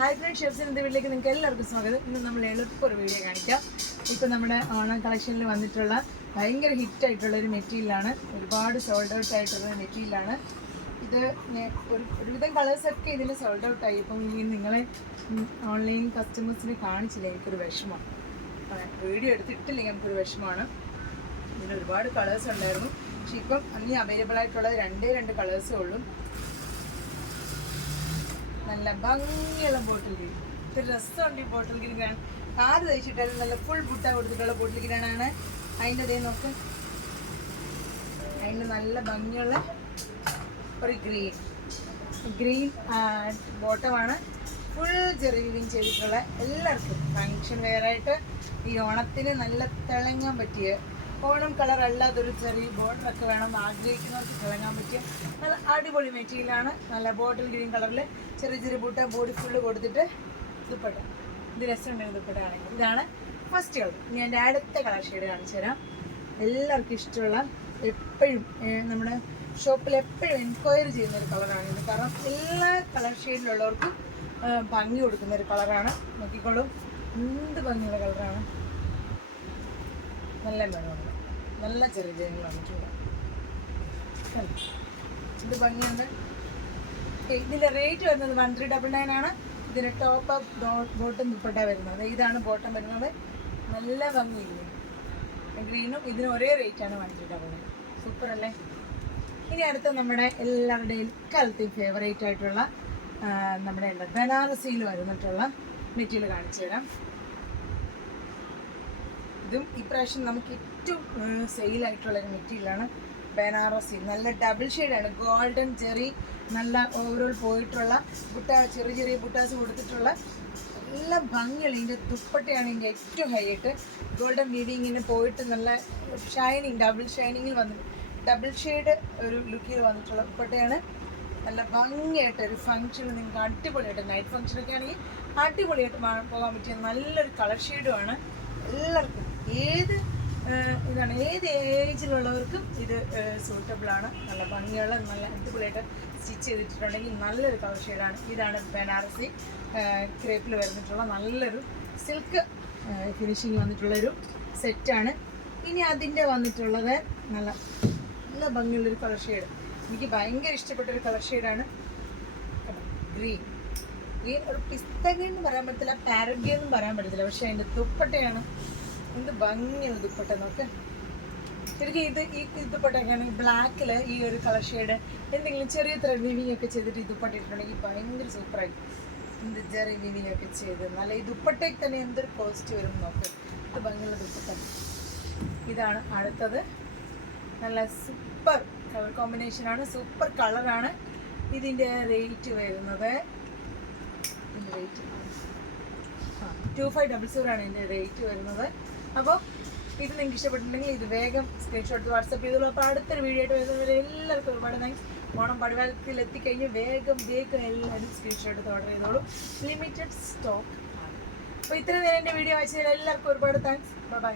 Hi front, ഷെഫ്സിൻ്റെ വീട്ടിലേക്ക് നിങ്ങൾക്ക് എല്ലാവർക്കും സ്വാഗതം. ഇന്ന് നമ്മൾ എളുപ്പം ഒരു വീഡിയോ കാണിക്കാം. ഇപ്പോൾ നമ്മുടെ ഓണം കളക്ഷനിൽ വന്നിട്ടുള്ള ഭയങ്കര ഹിറ്റായിട്ടുള്ള ഒരു മെറ്റീരിയലാണ്. ഒരുപാട് സോൾഡ് ഔട്ട് ആയിട്ടുള്ള മെറ്റീരിയലാണ് ഇത്. ഒരുവിധം കളേഴ്സൊക്കെ ഇതിൽ സോൾഡ് ഔട്ട് ആയി. ഇപ്പം ഈ നിങ്ങളെ ഓൺലൈൻ കസ്റ്റമേഴ്സിനെ കാണിച്ചില്ല, എനിക്കൊരു വിഷമമാണ്. വീഡിയോ എടുത്തിട്ടില്ലെങ്കിൽ നമുക്കൊരു വിഷമമാണ്. ഇതിൽ ഒരുപാട് കളേഴ്സ് ഉണ്ടായിരുന്നു, പക്ഷെ ഇപ്പം അന്ന് അവൈലബിൾ ആയിട്ടുള്ളത് രണ്ട് കളേഴ്സേ ഉള്ളൂ. നല്ല ഭംഗിയുള്ള ബോട്ടിൽ ഗ്രീൻ. ഇത് രസമുണ്ട്. ഈ ബോട്ടിൽ ഗ്രീൻ കാണാൻ കാറ് തയ്ച്ചിട്ടാലും നല്ല ഫുൾ ബുട്ട കൊടുത്തിട്ടുള്ള ബോട്ടിൽ ഗ്രീനാണ്. അതിൻ്റെ അതേ നോക്ക്, അതിൻ്റെ നല്ല ഭംഗിയുള്ള ഒരു ഗ്രീൻ ബോട്ടമാണ്. ഫുൾ ജെറി വീവിങ് ചെയ്തിട്ടുള്ള എല്ലാവർക്കും ഫങ്ഷൻ വെയറായിട്ട് ഈ ഓണത്തിന് നല്ല തിളങ്ങാൻ പറ്റിയ, ഓണം കളർ അല്ലാതൊരു ചെറിയ ബോർഡറൊക്കെ വേണം ആഗ്രഹിക്കുന്നവർക്ക് തിളങ്ങാൻ പറ്റിയ നല്ല അടിപൊളി മെറ്റീരിയലാണ്. നല്ല ബോട്ടിൽ ഗ്രീൻ കളറിൽ ചെറിയ ബൂട്ട ബോഡി ഫുള്ള് കൊടുത്തിട്ട് ദുപ്പട്ട. ഇത് രസമുണ്ടെങ്കിൽ ദുപ്പട്ട ആണെങ്കിൽ ഇതാണ് ഫസ്റ്റ് കളർ. ഇനി എൻ്റെ അടുത്ത കളർ ഷെയ്ഡ് കാണിച്ചു തരാം. എല്ലാവർക്കും ഇഷ്ടമുള്ള, എപ്പോഴും നമ്മുടെ ഷോപ്പിൽ എപ്പോഴും എൻക്വയറി ചെയ്യുന്നൊരു കളറാണിത്. കാരണം എല്ലാ കളർ ഷെയ്ഡിലുള്ളവർക്കും ഭംഗി കൊടുക്കുന്നൊരു കളറാണ്. നോക്കിക്കോളും, എന്ത് ഭംഗിയുള്ള കളറാണ്. നല്ല മെനമുണ്ട്, നല്ല ചെറിയ ജനങ്ങൾ വന്നിട്ടുണ്ട്. ഇത് ഭംഗിയുണ്ട്. ഇതിൻ്റെ റേറ്റ് വരുന്നത് 1399 ആണ്. ഇതിൻ്റെ ടോപ്പ് ബോട്ടം ദുപ്പട്ട വരുന്നത്. ഇതാണ് ബോട്ടം വരുന്നത്. നല്ല ഭംഗിയില്ലേ, ഗ്രീനും ഇതിന് ഒരേ റേറ്റാണ് 1399. സൂപ്പർ അല്ലേ? ഇനി അടുത്ത നമ്മുടെ എല്ലാവരുടെയും കാലത്തെയും ഫേവറേറ്റ് ആയിട്ടുള്ള നമ്മുടെ ബനാറസിയിൽ വരുന്നിട്ടുള്ള മെറ്റീരിയൽ കാണിച്ചു തരാം. ഇതും ഇപ്രാവശ്യം നമുക്ക് ഏറ്റവും സെയിലായിട്ടുള്ളൊരു മെറ്റീരിയലാണ്. ബനാറസി നല്ല ഡബിൾ ഷെയ്ഡാണ്. ഗോൾഡൻ ജെറി നല്ല ഓവറോൾ പോയിട്ടുള്ള ബുട്ട, ചെറിയ ബുട്ടാസ് കൊടുത്തിട്ടുള്ള നല്ല ഭംഗിയുള്ള. ഇതിൻ്റെ ദുപ്പട്ടയാണ് ഇതിൻ്റെ ഏറ്റവും ഹൈലൈറ്റ്. ഗോൾഡൻ വീവിങ്ങിന് പോയിട്ട് നല്ല ഷൈനിങ്, ഡബിൾ ഷൈനിങ്ങിൽ വന്നിട്ട് ഡബിൾ ഷെയ്ഡ് ഒരു ലുക്കിൽ വന്നിട്ടുള്ള ദുപ്പട്ടയാണ്. നല്ല ഭംഗിയായിട്ട് ഒരു ഫംഗ്ഷന് നിങ്ങൾക്ക് അടിപൊളിയായിട്ട്, നൈറ്റ് ഫംഗ്ഷനൊക്കെ ആണെങ്കിൽ അടിപൊളിയായിട്ട് പോകാൻ പറ്റിയ നല്ലൊരു കളർ ഷെയ്ഡുമാണ്. എല്ലാവർക്കും ഏത് ഏജിലുള്ളവർക്കും ഇത് സൂട്ടബിളാണ്. നല്ല ഭംഗിയുള്ള, നല്ല അടിപൊളിയായിട്ട് സ്റ്റിച്ച് ചെയ്തിട്ടുണ്ടെങ്കിൽ നല്ലൊരു കളർ ഷെയ്ഡാണ്. ഇതാണ് ബനാറസി ക്രേപ്പിൽ വരുന്നിട്ടുള്ള നല്ലൊരു സിൽക്ക് ഫിനിഷിങ് വന്നിട്ടുള്ളൊരു സെറ്റാണ്. ഇനി അതിൻ്റെ വന്നിട്ടുള്ളത് നല്ല ഭംഗിയുള്ളൊരു കളർ ഷെയ്ഡ്. എനിക്ക് ഭയങ്കര ഇഷ്ടപ്പെട്ടൊരു കളർ ഷെയ്ഡാണ് ഗ്രീൻ. ഒരു പിസ്ത ഗ്രീൻ എന്ന് പറയാൻ പറ്റത്തില്ല, പാരറ്റ് ഗ്രീൻ എന്നും പറയാൻ പറ്റത്തില്ല. പക്ഷേ അതിൻ്റെ ദുപ്പട്ടയാണ് എന്ത് ഭംഗിയുള്ള ദുപ്പട്ട നോക്ക്. ശരിക്കും ഈ ദുപ്പട്ടയൊക്കെയാണ് ബ്ലാക്കിൽ ഈ ഒരു കളർ ഷെയ്ഡ് എന്തെങ്കിലും ചെറിയ ത്രെഡ് വീവിങ് ഒക്കെ ചെയ്തിട്ട് ഈ ദുപ്പട്ട ഇട്ടിട്ടുണ്ടെങ്കിൽ ഭയങ്കര സൂപ്പറായി. എന്ത് ജെറി വീവിങ് ഒക്കെ ചെയ്ത് നല്ല ഈ ദുപ്പട്ടയ്ക്ക് തന്നെ എന്തൊരു കോസ്റ്റ് വരും നോക്ക്. ഇത് ഭംഗിയുള്ള ദുപ്പട്ട. ഇതാണ് അടുത്തത്. നല്ല സൂപ്പർ കളർ കോമ്പിനേഷനാണ്, സൂപ്പർ കളറാണ്. ഇതിൻ്റെ റേറ്റ് വരുന്നത് 2500 ആണ് ഇതിൻ്റെ റേറ്റ് വരുന്നത്. അപ്പോൾ ഇത് നിങ്ങൾക്ക് ഇഷ്ടപ്പെട്ടിട്ടുണ്ടെങ്കിൽ ഇത് വേഗം സ്ക്രീൻഷോട്ട് വാട്സപ്പ് ചെയ്തോളൂ. അപ്പോൾ അടുത്തൊരു വീഡിയോ ആയിട്ട് വരുന്നവരെ എല്ലാവർക്കും ഒരുപാട് താങ്ക്സ്. ഓണം പടിവാളത്തിൽ എത്തിക്കഴിഞ്ഞ് വേഗം എല്ലാവരും സ്ക്രീൻഷോട്ട് ഓർഡർ ചെയ്തോളൂ. ലിമിറ്റഡ് സ്റ്റോക്ക് ആണ്. അപ്പോൾ ഇത്രയും നേരം എൻ്റെ വീഡിയോ വായിച്ചതിൽ എല്ലാവർക്കും ഒരുപാട് താങ്ക്സ്. ബൈ.